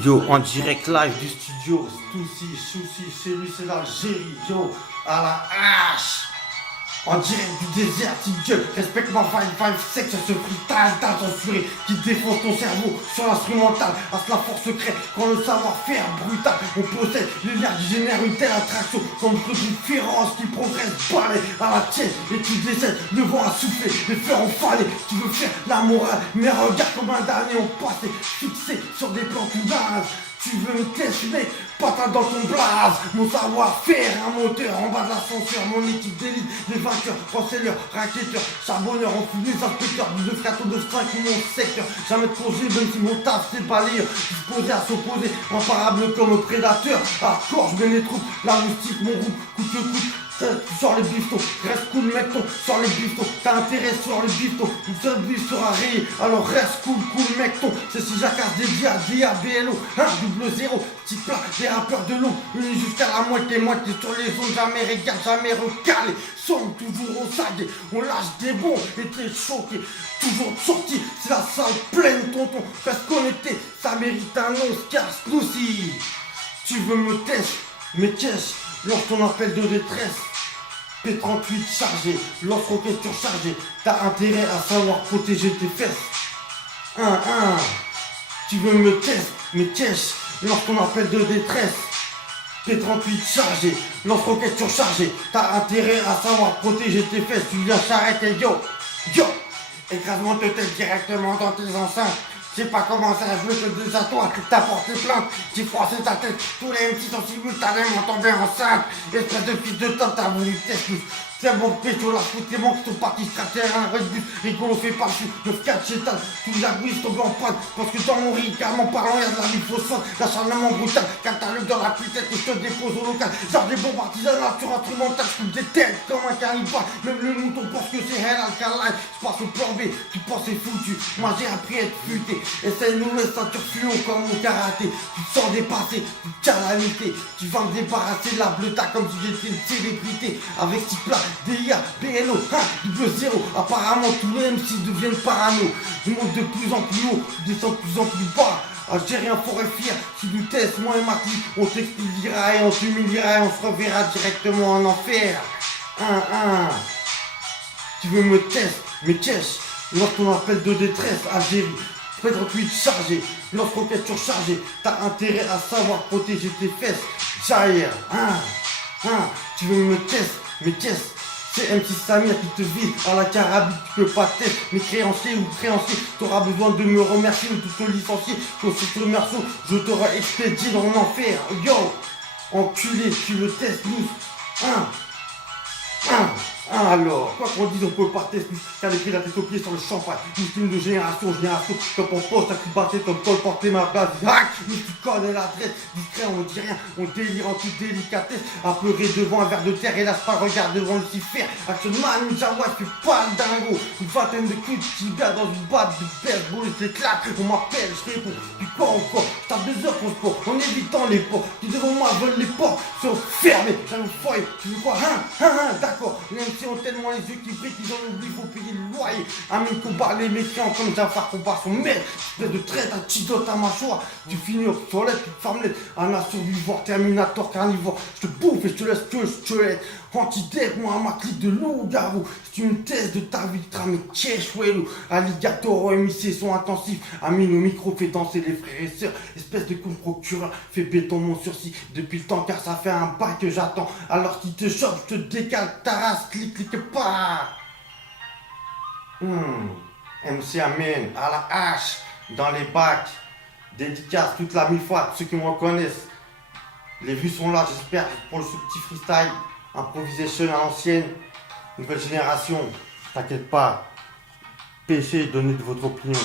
Yo, en direct live du studio, Souci, chez lui c'est l'Algérie, yo, à la hache. En direct du désert, si Dieu respecte ma vibe sec sur ce freestyle t'as censuré qui défonce ton cerveau sur l'instrumental. À cela force secret, quand le savoir-faire brutal, on possède l'énergie génère une telle attraction comme produit féroce qui progresse balai à la tienne et tu décèdes, le vent a soufflé, les feux ont fallu, tu veux faire la morale, mais regarde combien d'années ont passé, fixé sur des plans tout nazes. Tu veux me tester, patate dans ton blaze. Mon savoir-faire, un moteur en bas de l'ascenseur. Mon équipe d'élite, les vainqueurs, cancelleurs, raquetteurs, charbonneurs, enfumis, inspecteurs, 19, 4, 5, mon secteur. Jamais de congé, même si mon taf c'est balayeur. Disposé à s'opposer, imparable comme prédateur. Hardcore, je mets les troupes, la moustique, mon groupe, coûte que coûte. Sors les bifetons, reste cool mec ton, sors les bifetons, t'as intérêt sur les bifetons, une seule bif sera rayée, alors reste cool mec ton, c'est si j'accasse des DABLO, 1-0, petit plat, des rappeurs de l'eau, unis jusqu'à la moitié sur les zones, jamais régale, jamais recalé, sommes toujours au saguet, on lâche des bons, et t'es choqué, toujours sorti, c'est la salle pleine tonton, reste connecté, ça mérite un Oscar Snoozy, tu veux me tester, mais qu'est-ce, lorsqu'on appelle de détresse, P38 chargé, lance-roquette surchargée, t'as intérêt à savoir protéger tes fesses. 1-1, tu veux me tester, mais qu'est-ce, lorsqu'on appelle de détresse, P38 chargé, lance-roquette surchargée, t'as intérêt à savoir protéger tes fesses, tu viens charrette et yo, écrasement de tête directement dans tes enceintes. Je sais pas comment ça, je veux te dire à toi, t'as porté plainte, j'ai froissé ta tête, tous les MC sont simultanément tombés enceintes, espèce de fils de top, t'as voulu tester. C'est bon pécho, la foot, les manques sont partis scratcher un Redbus, rigolo fait pas le chou, 9-4 chétal, tous les abris tombés en panne, parce que dans mon riz, carrément parlant, y'a de la lymphocyte, l'acharnement brutal, catalogue dans la putain que je te dépose au local, genre des bombes artisanales sur instrumental, je coupe des têtes comme un cannibale, même le mouton pense que c'est hell alkaline, je passe au plan B, tu penses c'est foutu, moi j'ai appris à être futé, essaye nous laisse ceinture fluo comme au karaté, tu te sens dépassé, tu calamité, tu vas me débarrasser de la bleuta comme si j'étais une célébrité, avec petit plat, DABLO, 1-0, apparemment tous les MC deviennent parano, je monte de plus en plus haut, je descends de plus en plus bas, Algérien forêt fier, si tu testes, moi et ma clique, on t'expédiera et on t'humiliera et on se reverra directement en enfer, 1-1, tu veux me tester, mais qu'est-ce, lorsqu'on appelle de détresse, Algérie, P38 chargé, lance-roquette surchargée, t'as intérêt à savoir protéger tes fesses, Jair, tu veux me tester, mais qu'est-ce, c'est MC Samir qui te vide à la carabine, tu peux pas tester, mais créancier ou créancier, t'auras besoin de me remercier ou de te licencier, quand sur ce morceau, je t'aurai expédié dans l'enfer, yo, enculé, tu le testes, nous, alors, quoi qu'on dise, on peut pas tester, t'as les pieds la tête aux pieds sur le champagne, une film de génération, comme on poste, t'as cru battre, comme Paul porter ma place, mais tu connais l'adresse, discret, on dit rien, on délire en toute délicatesse, apeuré devant un verre de terre, hélas pas regard devant Lucifer, Action Man, Ninja Watch, tu pas le dingo, une vingtaine de coups de tibia dans une batte de baseball, je l'éclate, on m'appelle, je réponds, puis quoi encore, je tape 2 heures pour le sport, en évitant les ports, qui devant moi veulent les ports, sont fermés, j'ai un foyer, tu veux quoi, d'accord, si ont tellement les yeux qui brillent qu'ils en oublient, faut payer le loyer. Amis combat les méfiants comme Jafar combat son maître. Espèce de traite, un chidote à mâchoire. Tu finis au toilette, tu te farmelette. Un survivant, terminator, carnivore. Je te bouffe et je te laisse que je te laisse. Anti-deck, moi, à ma clique de loup-garou. C'est une thèse de ta vie, tramé Tchèchouelou. Alligator, OMIC sont intensifs. Amine au micro fait danser les frères et sœurs. Espèce de con procureur, fait béton mon sursis depuis le temps car ça fait un bail que j'attends. Alors qu'il te chope, je te décale ta race, clique pas. MC Amen, à la hache, dans les bacs. Dédicace toute la 1000 fois, ceux qui me reconnaissent. Les vues sont là, j'espère, pour ce petit freestyle. Improvisation à l'ancienne, nouvelle génération. T'inquiète pas, pêchez, donnez de votre opinion.